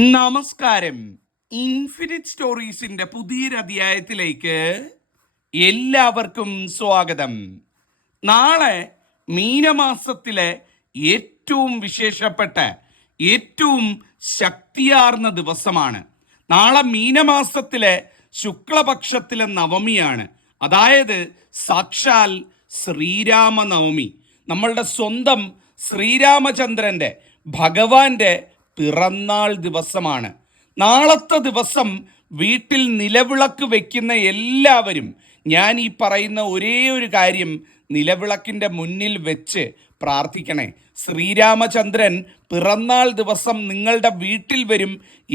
നമസ്കാരം. ഇൻഫിനിറ്റ് സ്റ്റോറീസിന്റെ പുതിയൊരു അധ്യായത്തിലേക്ക് എല്ലാവർക്കും സ്വാഗതം. നാളെ മീനമാസത്തിലെ ഏറ്റവും വിശേഷപ്പെട്ട ഏറ്റവും ശക്തിയാർന്ന ദിവസമാണ്. നാളെ മീനമാസത്തിലെ ശുക്ലപക്ഷത്തിലെ നവമിയാണ്. അതായത് സാക്ഷാൽ ശ്രീരാമനവമി. നമ്മളുടെ സ്വന്തം ശ്രീരാമചന്ദ്രൻ്റെ ഭഗവാന്റെ പിറന്നാൾ ദിവസമാണ്. നാളത്തെ ദിവസം വീട്ടിൽ നിലവിളക്ക് വെക്കുന്ന എല്ലാവരും ഞാൻ ഈ പറയുന്ന ഒരേ ഒരു കാര്യം നിലവിളക്കിൻ്റെ മുന്നിൽ വെച്ച് പ്രാർത്ഥിക്കണേ. ശ്രീരാമചന്ദ്രൻ പിറന്നാൾ ദിവസം നിങ്ങളുടെ വീട്ടിൽ വരും.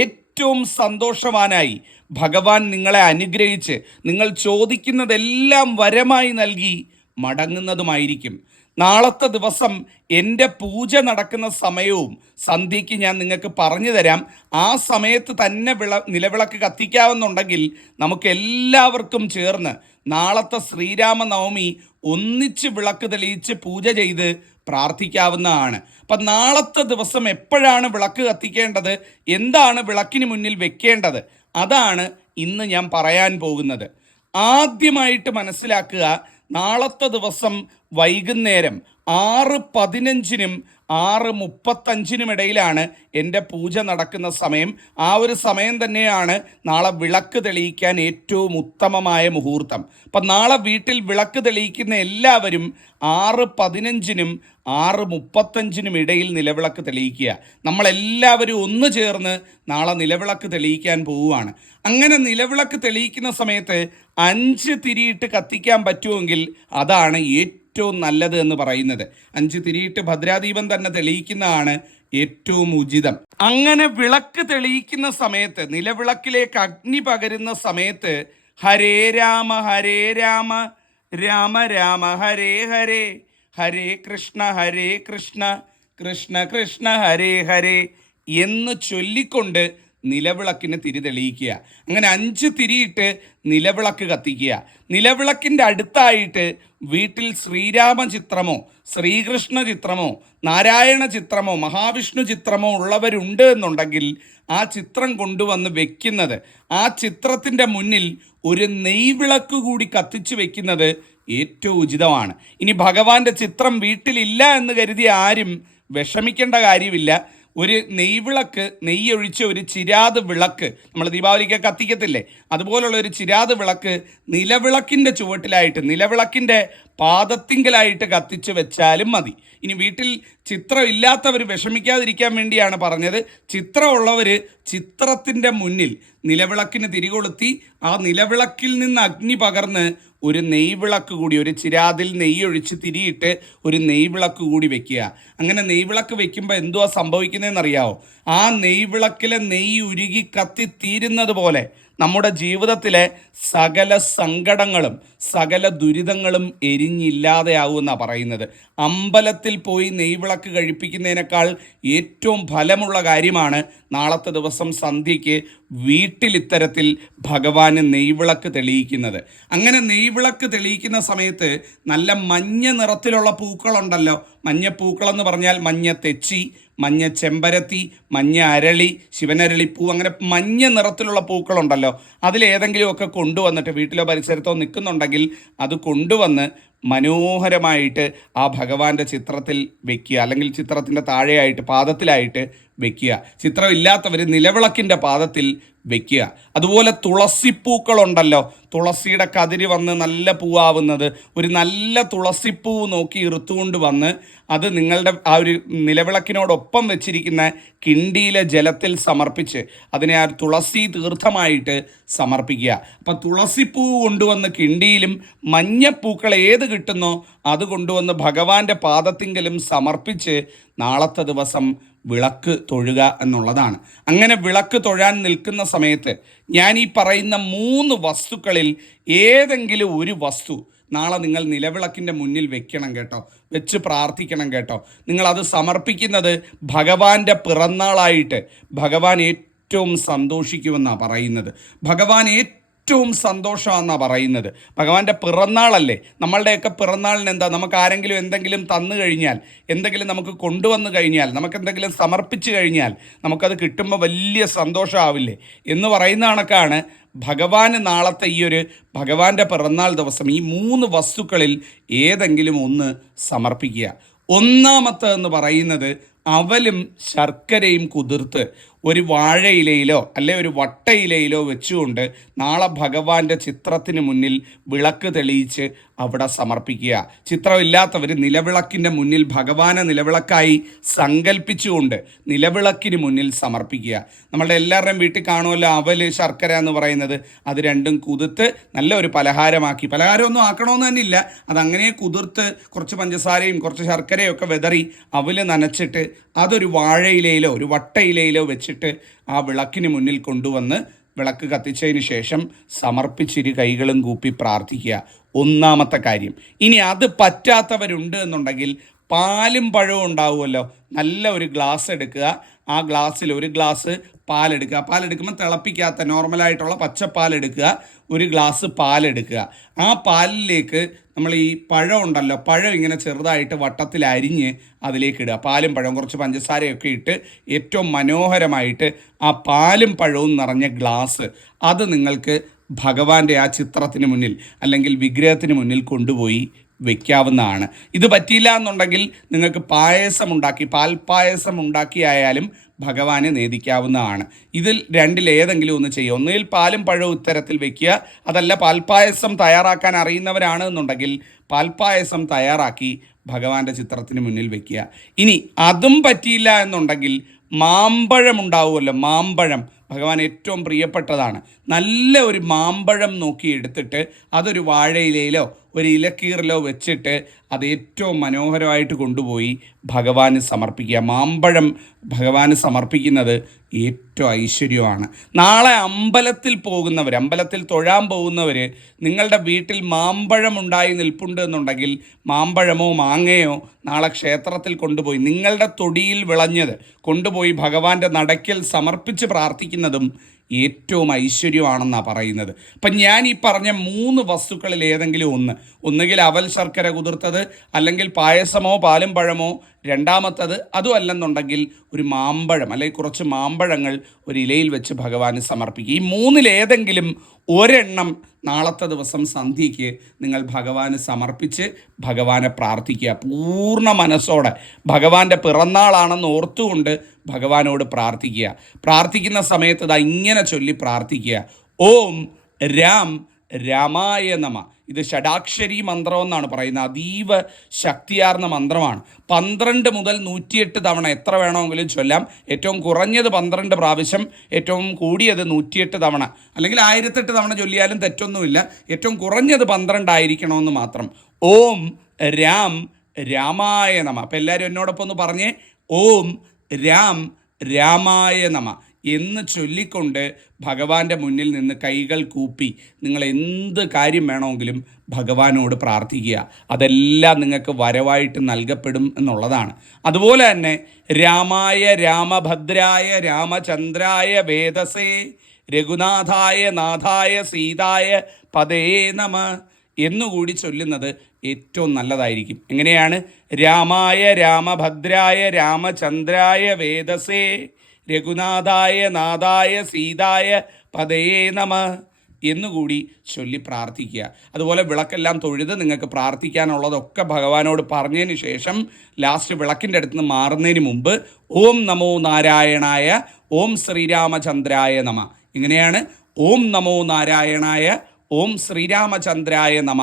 ഏറ്റവും സന്തോഷവാനായി ഭഗവാൻ നിങ്ങളെ അനുഗ്രഹിച്ച് നിങ്ങൾ ചോദിക്കുന്നതെല്ലാം വരമായി നൽകി മടങ്ങുന്നതുമായിരിക്കും. നാളത്തെ ദിവസം എൻ്റെ പൂജ നടക്കുന്ന സമയവും സന്ധ്യയ്ക്ക് ഞാൻ നിങ്ങൾക്ക് പറഞ്ഞു തരാം. ആ സമയത്ത് തന്നെ നിലവിളക്ക് കത്തിക്കാവുന്നുണ്ടെങ്കിൽ നമുക്ക് എല്ലാവർക്കും ചേർന്ന് നാളത്തെ ശ്രീരാമനവമി ഒന്നിച്ച് വിളക്ക് തെളിയിച്ച് പൂജ ചെയ്ത് പ്രാർത്ഥിക്കാവുന്നതാണ്. അപ്പം നാളത്തെ ദിവസം എപ്പോഴാണ് വിളക്ക് കത്തിക്കേണ്ടത്, എന്താണ് വിളക്കിന് മുന്നിൽ വെക്കേണ്ടത്, അതാണ് ഇന്ന് ഞാൻ പറയാൻ പോകുന്നത്. ആദ്യമായിട്ട് മനസ്സിലാക്കുക, നാളത്തെ ദിവസം വൈകുന്നേരം 6:15-നും 6:35-നും ഇടയിലാണ് എൻ്റെ പൂജ നടക്കുന്ന സമയം. ആ ഒരു സമയം തന്നെയാണ് നാളെ വിളക്ക് തെളിയിക്കാൻ ഏറ്റവും ഉത്തമമായ മുഹൂർത്തം. അപ്പം നാളെ വീട്ടിൽ വിളക്ക് തെളിയിക്കുന്ന എല്ലാവരും 6:15-നും 6:35-നും ഇടയിൽ നിലവിളക്ക് തെളിയിക്കുക. നമ്മളെല്ലാവരും ഒന്ന് ചേർന്ന് നാളെ നിലവിളക്ക് തെളിയിക്കാൻ പോവുകയാണ്. അങ്ങനെ നിലവിളക്ക് തെളിയിക്കുന്ന സമയത്ത് 5 തിരിയിട്ട് കത്തിക്കാൻ പറ്റുമെങ്കിൽ അതാണ് ഏറ്റവും നല്ലത് എന്ന് പറയുന്നത്. 5 തിരിയിട്ട് ഭദ്രാദീപം തന്നെ തെളിയിക്കുന്നതാണ് ഏറ്റവും ഉചിതം. അങ്ങനെ വിളക്ക് തെളിയിക്കുന്ന സമയത്ത്, നിലവിളക്കിലേക്ക് അഗ്നി പകരുന്ന സമയത്ത് ഹരേ രാമ രാമ രാമ ഹരേ ഹരേ, ഹരേ കൃഷ്ണ കൃഷ്ണ കൃഷ്ണ ഹരേ ഹരേ എന്ന് ചൊല്ലിക്കൊണ്ട് നിലവിളക്കിന് തിരി തെളിയിക്കുക. അങ്ങനെ 5 തിരിയിട്ട് നിലവിളക്ക് കത്തിക്കുക. നിലവിളക്കിൻ്റെ അടുത്തായിട്ട് വീട്ടിൽ ശ്രീരാമ ചിത്രമോ ശ്രീകൃഷ്ണ ചിത്രമോ നാരായണ ചിത്രമോ മഹാവിഷ്ണു ചിത്രമോ ഉള്ളവരുണ്ട് എന്നുണ്ടെങ്കിൽ ആ ചിത്രം കൊണ്ടുവന്ന് വെക്കുന്നത്, ആ ചിത്രത്തിൻ്റെ മുന്നിൽ ഒരു നെയ്വിളക്ക് കൂടി കത്തിച്ച് വെക്കുന്നത് ഏറ്റവും ഉചിതമാണ്. ഇനി ഭഗവാന്റെ ചിത്രം വീട്ടിലില്ല എന്ന് കരുതി ആരും വിഷമിക്കേണ്ട കാര്യമില്ല. ഒരു നെയ്വിളക്ക്, നെയ്യൊഴിച്ച ഒരു ചിരാത് വിളക്ക് നമ്മൾ ദീപാവലിക്ക് കത്തിക്കത്തില്ലേ, അതുപോലുള്ള ഒരു ചിരാത് വിളക്ക് നിലവിളക്കിൻ്റെ ചുവട്ടിലായിട്ട്, നിലവിളക്കിൻ്റെ പാദത്തിങ്കലായിട്ട് കത്തിച്ച് വെച്ചാലും മതി. ഇനി വീട്ടിൽ ചിത്രം ഇല്ലാത്തവർ വിഷമിക്കാതിരിക്കാൻ വേണ്ടിയാണ് പറഞ്ഞത്. ചിത്രമുള്ളവർ ചിത്രത്തിൻ്റെ മുന്നിൽ നിലവിളക്കിന് തിരികൊളുത്തി ആ നിലവിളക്കിൽ നിന്ന് അഗ്നി പകർന്ന് ഒരു നെയ്വിളക്ക് കൂടി, ഒരു ചിരാതിൽ നെയ്യൊഴിച്ച് തിരിയിട്ട് ഒരു നെയ്വിളക്ക് കൂടി വെക്കുക. അങ്ങനെ നെയ്വിളക്ക് വെക്കുമ്പോൾ എന്തുവാ സംഭവിക്കുന്നതെന്നറിയാവോ? ആ നെയ്വിളക്കിലെ നെയ്യ് ഉരുകി കത്തിത്തീരുന്നത് പോലെ നമ്മുടെ ജീവിതത്തിലെ സകല സങ്കടങ്ങളും സകല ദുരിതങ്ങളും എരിഞ്ഞില്ലാതെയാവുമെന്നാണ് പറയുന്നത്. അമ്പലത്തിൽ പോയി നെയ്വിളക്ക് കഴിപ്പിക്കുന്നതിനേക്കാൾ ഏറ്റവും ഫലമുള്ള കാര്യമാണ് നാളത്തെ ദിവസം സന്ധ്യയ്ക്ക് വീട്ടിൽ ഇത്തരത്തിൽ ഭഗവാന് നെയ്വിളക്ക് തെളിയിക്കുന്നത്. അങ്ങനെ നെയ്വിളക്ക് തെളിയിക്കുന്ന സമയത്ത് നല്ല മഞ്ഞ നിറത്തിലുള്ള പൂക്കളുണ്ടല്ലോ, മഞ്ഞപ്പൂക്കളെന്ന് പറഞ്ഞാൽ മഞ്ഞ തെച്ചി, മഞ്ഞ ചെമ്പരത്തി, മഞ്ഞ അരളി, ശിവനരളിപ്പൂ, അങ്ങനെ മഞ്ഞ നിറത്തിലുള്ള പൂക്കളുണ്ടല്ലോ, അതിലേതെങ്കിലുമൊക്കെ കൊണ്ടുവന്നിട്ട് വീട്ടിലോ പരിസരത്തോ നിൽക്കുന്നുണ്ടെങ്കിൽ അത് കൊണ്ടുവന്ന് മനോഹരമായിട്ട് ആ ഭഗവാന്റെ ചിത്രത്തിൽ വെക്കുക, അല്ലെങ്കിൽ ചിത്രത്തിൻ്റെ താഴെയായിട്ട് പാദത്തിലായിട്ട് വെക്കുക. ചിത്രമില്ലാത്തവർ നിലവിളക്കിൻ്റെ പാദത്തിൽ വെക്കുക. അതുപോലെ തുളസിപ്പൂക്കളുണ്ടല്ലോ, തുളസിയുടെ കതിര് വന്ന് നല്ല പൂവാവുന്നത്, ഒരു നല്ല തുളസിപ്പൂ നോക്കി ഇറുത്തുകൊണ്ട് വന്ന് അത് നിങ്ങളുടെ ആ ഒരു നിലവിളക്കിനോടൊപ്പം വെച്ചിരിക്കുന്ന കിണ്ടിയിലെ ജലത്തിൽ സമർപ്പിച്ച് അതിനെ ആ തുളസി തീർത്ഥമായിട്ട് സമർപ്പിക്കുക. അപ്പം തുളസിപ്പൂ കൊണ്ടുവന്ന് കിണ്ടിയിലും മഞ്ഞപ്പൂക്കൾ ഏത് കിട്ടുന്നോ അത് കൊണ്ടുവന്ന് ഭഗവാന്റെ പാദത്തിങ്കലും സമർപ്പിച്ച് നാളത്തെ ദിവസം വിളക്ക് തൊഴുക എന്നുള്ളതാണ്. അങ്ങനെ വിളക്ക് തൊഴാൻ നിൽക്കുന്ന സമയത്ത് ഞാൻ ഈ പറയുന്ന 3 വസ്തുക്കളിൽ ഏതെങ്കിലും ഒരു വസ്തു നാളെ നിങ്ങൾ നിലവിളക്കിൻ്റെ മുന്നിൽ വെക്കണം കേട്ടോ, വെച്ച് പ്രാർത്ഥിക്കണം കേട്ടോ. നിങ്ങളത് സമർപ്പിക്കുന്നത് ഭഗവാന്റെ പിറന്നാളായിട്ട് ഭഗവാൻ ഏറ്റവും സന്തോഷിക്കുമെന്നാണ് പറയുന്നത്. ഭഗവാൻ ഏറ്റവും സന്തോഷമാണെന്നാണ് പറയുന്നത്. ഭഗവാന്റെ പിറന്നാളല്ലേ. നമ്മളുടെയൊക്കെ പിറന്നാളിന് എന്താ, നമുക്ക് ആരെങ്കിലും എന്തെങ്കിലും തന്നു കഴിഞ്ഞാൽ, എന്തെങ്കിലും നമുക്ക് കൊണ്ടുവന്നു കഴിഞ്ഞാൽ, നമുക്ക് എന്തെങ്കിലും സമർപ്പിച്ചു കഴിഞ്ഞാൽ നമുക്കത് കിട്ടുമ്പോൾ വലിയ സന്തോഷമാവില്ലേ എന്ന് പറയുന്ന കണക്കാണ് ഭഗവാന് നാളത്തെ ഈ ഒരു ഭഗവാന്റെ പിറന്നാൾ ദിവസം ഈ 3 വസ്തുക്കളിൽ ഏതെങ്കിലും ഒന്ന് സമർപ്പിക്കുക. ഒന്നാമത്തെന്ന് പറയുന്നത് അവലും ശർക്കരയും കുതിർത്ത് ഒരു വാഴയിലയിലോ അല്ലെ ഒരു വട്ടയിലയിലോ വെച്ചുകൊണ്ട് നാളെ ഭഗവാന്റെ ചിത്രത്തിന് മുന്നിൽ വിളക്ക് തെളിയിച്ച് അവിടെ സമർപ്പിക്കുക. ചിത്രമില്ലാത്തവർ നിലവിളക്കിൻ്റെ മുന്നിൽ ഭഗവാനെ നിലവിളക്കായി സങ്കല്പിച്ചുകൊണ്ട് നിലവിളക്കിന് മുന്നിൽ സമർപ്പിക്കുക. നമ്മളുടെ എല്ലാവരുടെയും വീട്ടിൽ കാണുമല്ലോ അവല് ശർക്കര എന്ന് പറയുന്നത്. അത് രണ്ടും കുതിർത്ത് നല്ല ഒരു പലഹാരമാക്കി, പലഹാരമൊന്നും ആക്കണമെന്ന് തന്നെ ഇല്ല, അതങ്ങനെ കുതിർത്ത് കുറച്ച് പഞ്ചസാരയും കുറച്ച് ശർക്കരയൊക്കെ വെതറി അവല് നനച്ചിട്ട് അതൊരു വാഴയിലയിലോ ഒരു വട്ടയിലയിലോ വെച്ചിട്ട് ആ വിളക്കിന് മുന്നിൽ കൊണ്ടുവന്ന് വിളക്ക് കത്തിച്ചതിന് ശേഷം സമർപ്പിച്ചിരി കൈകളും കൂപ്പി പ്രാർത്ഥിക്കുക. ഒന്നാമത്തെ കാര്യം. ഇനി അത് പറ്റാത്തവരുണ്ട് എന്നുണ്ടെങ്കിൽ പാലും പഴവും ഉണ്ടാവുമല്ലോ, നല്ല ഒരു ഗ്ലാസ് എടുക്കുക, ആ ഗ്ലാസ്സിൽ ഒരു ഗ്ലാസ് പാലെടുക്കുക. പാലെടുക്കുമ്പോൾ തിളപ്പിക്കാത്ത നോർമലായിട്ടുള്ള പച്ചപ്പാലെടുക്കുക, ഒരു ഗ്ലാസ് പാലെടുക്കുക. ആ പാലിലേക്ക് നമ്മൾ ഈ പഴം ഉണ്ടല്ലോ, പഴം ഇങ്ങനെ ചെറുതായിട്ട് വട്ടത്തിൽ അരിഞ്ഞ് അതിലേക്ക് ഇടുക. പാലും പഴവും കുറച്ച് പഞ്ചസാരയൊക്കെ ഇട്ട് ഏറ്റവും മനോഹരമായിട്ട് ആ പാലും പഴവും നിറഞ്ഞ ഗ്ലാസ് അത് നിങ്ങൾക്ക് ഭഗവാന്റെ ആ ചിത്രത്തിന് മുന്നിൽ അല്ലെങ്കിൽ വിഗ്രഹത്തിന് മുന്നിൽ കൊണ്ടുപോയി വയ്ക്കാവുന്നതാണ്. ഇത് പറ്റിയില്ല എന്നുണ്ടെങ്കിൽ നിങ്ങൾക്ക് പായസം ഉണ്ടാക്കി, പാൽപ്പായസം ഉണ്ടാക്കിയായാലും ഭഗവാനെ നേദിക്കാവുന്നതാണ്. ഇതിൽ രണ്ടിലേതെങ്കിലും ഒന്ന് ചെയ്യുക. ഒന്നുകിൽ പാലും പഴവും ഇത്തരത്തിൽ വെക്കുക, അതല്ല പാൽപ്പായസം തയ്യാറാക്കാൻ അറിയുന്നവരാണ് എന്നുണ്ടെങ്കിൽ പാൽപ്പായസം തയ്യാറാക്കി ഭഗവാന്റെ ചിത്രത്തിന് മുന്നിൽ വെക്കുക. ഇനി അതും പറ്റിയില്ല എന്നുണ്ടെങ്കിൽ മാമ്പഴം ഉണ്ടാവുമല്ലോ, മാമ്പഴം ഭഗവാൻ ഏറ്റവും പ്രിയപ്പെട്ടതാണ്. നല്ല ഒരു മാമ്പഴം നോക്കി എടുത്തിട്ട് അതൊരു വാഴയിലയിലോ ഒരു ഇലക്കീറിലോ വെച്ചിട്ട് അത് ഏറ്റവും മനോഹരമായിട്ട് കൊണ്ടുപോയി ഭഗവാന് സമർപ്പിക്കുക. മാമ്പഴം ഭഗവാന് സമർപ്പിക്കുന്നത് ഏറ്റവും ഐശ്വര്യമാണ്. നാളെ അമ്പലത്തിൽ പോകുന്നവർ, അമ്പലത്തിൽ തൊഴാൻ പോകുന്നവർ നിങ്ങളുടെ വീട്ടിൽ മാമ്പഴം ഉണ്ടായി നിൽപ്പുണ്ട് എന്നുണ്ടെങ്കിൽ മാമ്പഴമോ മാങ്ങയോ നാളെ ക്ഷേത്രത്തിൽ കൊണ്ടുപോയി നിങ്ങളുടെ തൊടിയിൽ വിളഞ്ഞത് കൊണ്ടുപോയി ഭഗവാന്റെ നടയ്ക്കൽ സമർപ്പിച്ച് പ്രാർത്ഥിക്കുന്നതും ഏറ്റവും ഐശ്വര്യമാണെന്നാണ് പറയുന്നത്. അപ്പം ഞാൻ ഈ പറഞ്ഞ 3 വസ്തുക്കളിൽ ഏതെങ്കിലും ഒന്ന്, ഒന്നുകിൽ അവൽ ശർക്കര കുതിർത്തത്, അല്ലെങ്കിൽ പായസമോ പാലും പഴമോ, രണ്ടാമത്തത് അതും അല്ലെന്നുണ്ടെങ്കിൽ ഒരു മാമ്പഴം അല്ലെങ്കിൽ കുറച്ച് മാമ്പഴങ്ങൾ ഒരു ഇലയിൽ വെച്ച് ഭഗവാന് സമർപ്പിക്കുക. ഈ 3-ൽ ഏതെങ്കിലും ഒരെണ്ണം നാളത്തെ ദിവസം സന്ധ്യയ്ക്ക് നിങ്ങൾ ഭഗവാന് സമർപ്പിച്ച് ഭഗവാനെ പ്രാർത്ഥിക്കുക. പൂർണ്ണ മനസ്സോടെ ഭഗവാന്റെ പിറന്നാളാണെന്ന് ഓർത്തുകൊണ്ട് ഭഗവാനോട് പ്രാർത്ഥിക്കുക. പ്രാർത്ഥിക്കുന്ന സമയത്ത് ഇതാ ഇങ്ങനെ ചൊല്ലി പ്രാർത്ഥിക്കുക: ഓം രാം രാമായ നമ. ഇത് ഷഡാക്ഷരി മന്ത്രം എന്നാണ് പറയുന്നത്. അതീവ ശക്തിയാർന്ന മന്ത്രമാണ്. 12 മുതൽ 108 തവണ എത്ര വേണമെങ്കിലും ചൊല്ലാം. ഏറ്റവും കുറഞ്ഞത് 12 പ്രാവശ്യം, ഏറ്റവും കൂടിയത് 108 തവണ, അല്ലെങ്കിൽ 1008 തവണ ചൊല്ലിയാലും തെറ്റൊന്നുമില്ല. ഏറ്റവും കുറഞ്ഞത് 12 ആയിരിക്കണമെന്ന് മാത്രം. ഓം രാം രാമായ നമ. അപ്പം എല്ലാവരും എന്നോടൊപ്പം ഒന്ന് പറഞ്ഞേ: ഓം രാം രാമായ നമ എന്ന് ചൊല്ലിക്കൊണ്ട് ഭഗവാന്റെ മുന്നിൽ നിന്ന് കൈകൾ കൂപ്പി നിങ്ങൾ എന്ത് കാര്യം വേണമെങ്കിലും ഭഗവാനോട് പ്രാർത്ഥിക്കുക. അതെല്ലാം നിങ്ങൾക്ക് വരവായിട്ട് നൽകപ്പെടും എന്നുള്ളതാണ്. അതുപോലെ തന്നെ രാമായ രാമഭദ്രായ രാമചന്ദ്രായ വേദസേ രഘുനാഥായ നാഥായ സീതായ പദേ നമ എന്നുകൂടി ചൊല്ലുന്നത് ഏറ്റവും നല്ലതായിരിക്കും. എങ്ങനെയാണ്? രാമായ രാമഭദ്രായ രാമചന്ദ്രായ വേദസേ രഘുനാഥായ നാഥായ സീതായ പദയേ നമ എന്നുകൂടി ചൊല്ലി പ്രാർത്ഥിക്കുക. അതുപോലെ വിളക്കെല്ലാം തൊഴുത് നിങ്ങൾക്ക് പ്രാർത്ഥിക്കാനുള്ളതൊക്കെ ഭഗവാനോട് പറഞ്ഞതിന് ശേഷം ലാസ്റ്റ് വിളക്കിൻ്റെ അടുത്ത് നിന്ന് മാറുന്നതിന് മുമ്പ് ഓം നമോ നാരായണായ ഓം ശ്രീരാമചന്ദ്രായ നമ. ഇങ്ങനെയാണ്: ഓം നമോ നാരായണായ ഓം ശ്രീരാമചന്ദ്രായ നമ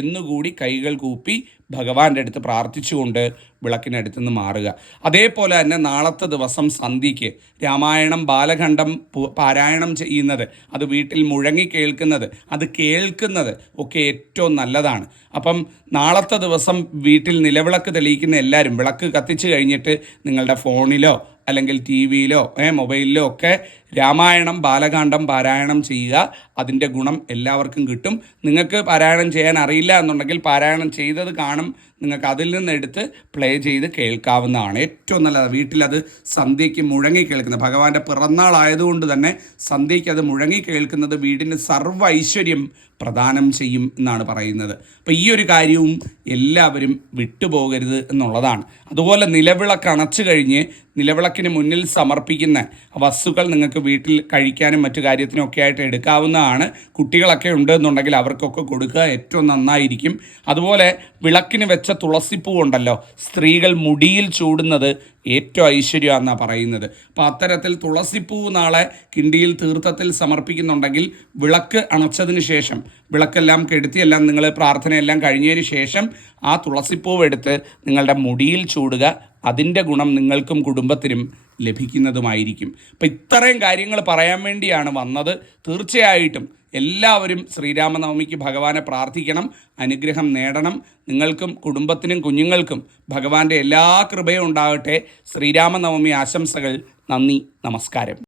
എന്നുകൂടി കൈകൾ കൂപ്പി ഭഗവാന്റെ അടുത്ത് പ്രാർത്ഥിച്ചുകൊണ്ട് വിളക്കിനടുത്ത് നിന്ന് മാറുക. അതേപോലെ തന്നെ നാളത്തെ ദിവസം സന്ധ്യയ്ക്ക് രാമായണം ബാലഖണ്ഡം പാരായണം ചെയ്യുന്നത്, അത് വീട്ടിൽ മുഴങ്ങി കേൾക്കുന്നത്, അത് കേൾക്കുന്നത് ഒക്കെ ഏറ്റവും നല്ലതാണ്. അപ്പം നാളത്തെ ദിവസം വീട്ടിൽ നിലവിളക്ക് തെളിയിക്കുന്ന എല്ലാവരും വിളക്ക് കത്തിച്ച് കഴിഞ്ഞിട്ട് നിങ്ങളുടെ ഫോണിലോ അല്ലെങ്കിൽ ടി വിയിലോ മൊബൈലിലോ ഒക്കെ രാമായണം ബാലകാണ്ഡം പാരായണം ചെയ്യുക. അതിൻ്റെ ഗുണം എല്ലാവർക്കും കിട്ടും. നിങ്ങൾക്ക് പാരായണം ചെയ്യാൻ അറിയില്ല എന്നുണ്ടെങ്കിൽ പാരായണം ചെയ്തത് കാണും നിങ്ങൾക്ക് അതിൽ നിന്നെടുത്ത് പ്ലേ ചെയ്ത് കേൾക്കാവുന്നതാണ്. ഏറ്റവും നല്ലത് വീട്ടിലത് സന്ധ്യയ്ക്ക് മുഴങ്ങി കേൾക്കുന്നത്, ഭഗവാന്റെ പിറന്നാൾ ആയതുകൊണ്ട് തന്നെ സന്ധ്യയ്ക്ക് അത് മുഴങ്ങി കേൾക്കുന്നത് വീടിന് സർവ്വ ഐശ്വര്യം പ്രദാനം ചെയ്യും എന്നാണ് പറയുന്നത്. അപ്പോൾ ഈ ഒരു കാര്യവും എല്ലാവരും വിട്ടുപോകരുത് എന്നുള്ളതാണ്. അതുപോലെ നിലവിളക്ക് അണച്ചു കഴിഞ്ഞ് നിലവിളക്കിന് മുന്നിൽ സമർപ്പിക്കുന്ന വസ്തുക്കൾ നിങ്ങൾക്ക് വീട്ടിൽ കഴിക്കാനും മറ്റു കാര്യത്തിനും ഒക്കെ ആയിട്ട് എടുക്കാവുന്നതാണ്. കുട്ടികളൊക്കെ ഉണ്ടെന്നുണ്ടെങ്കിൽ അവർക്കൊക്കെ കൊടുക്കുക, ഏറ്റവും നന്നായിരിക്കും. അതുപോലെ വിളക്കിന് വെച്ച തുളസിപ്പൂ ഉണ്ടല്ലോ, സ്ത്രീകൾ മുടിയിൽ ചൂടുന്നത് ഏറ്റവും ഐശ്വര്യമാണെന്നാണ് പറയുന്നത്. അപ്പോൾ അത്തരത്തിൽ തുളസിപ്പൂ നാളെ കിണ്ടിയിൽ തീർത്ഥത്തിൽ സമർപ്പിക്കുന്നുണ്ടെങ്കിൽ വിളക്ക് അണച്ചതിന് ശേഷം, വിളക്കെല്ലാം കെടുത്തിയെല്ലാം നിങ്ങൾ പ്രാർത്ഥനയെല്ലാം കഴിഞ്ഞതിന് ശേഷം ആ തുളസിപ്പൂവ് എടുത്ത് നിങ്ങളുടെ മുടിയിൽ ചൂടുക. അതിൻ്റെ ഗുണം നിങ്ങൾക്കും കുടുംബത്തിനും ലഭിക്കുന്നതുമായിരിക്കും. അപ്പം ഇത്രയും കാര്യങ്ങൾ പറയാൻ വേണ്ടിയാണ് വന്നത്. തീർച്ചയായിട്ടും എല്ലാവരും ശ്രീരാമനവമിക്ക് ഭഗവാനെ പ്രാർത്ഥിക്കണം, അനുഗ്രഹം നേടണം. നിങ്ങൾക്കും കുടുംബത്തിനും കുഞ്ഞുങ്ങൾക്കും ഭഗവാന്റെ എല്ലാ കൃപയും ഉണ്ടാകട്ടെ. ശ്രീരാമനവമി ആശംസകൾ. നന്ദി, നമസ്കാരം.